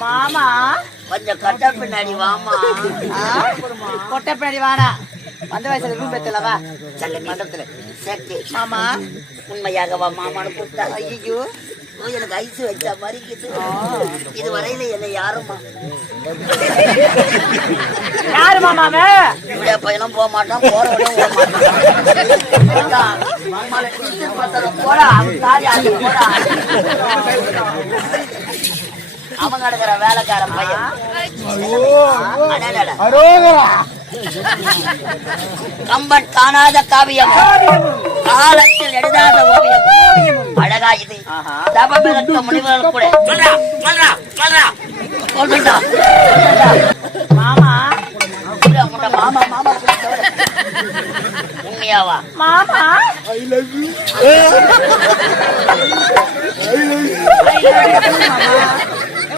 மாமா கொஞ்சம் கட்ட பின்னாடி வாமா. கொட்ட பின்னாடி வாடா. வந்த வயசுல ரூம் பெத்தலவா செல்ல மண்டபத்துல சேர்த்து மாமா உண்மையாகவா மாமான்னு கூப்பிட்டா? ஐயோ எனக்கு ஐஸ் வச்சா மாதிரி இது வரையில என்னை யாருமா யாரு மாமாவே இப்படியா பையனும் போக மாட்டான், போறவனும் போடா போடா. அவன் கிடக்குற வேலைக்காரன் பையன் கம்பன் காணாத காவியம், காலத்தில் எழுதாத ஓவியம், அழகா இது தபமிழக்க முனிவர்கள் கூட மாமா மாமா மாமா உண்மையாவா மாமா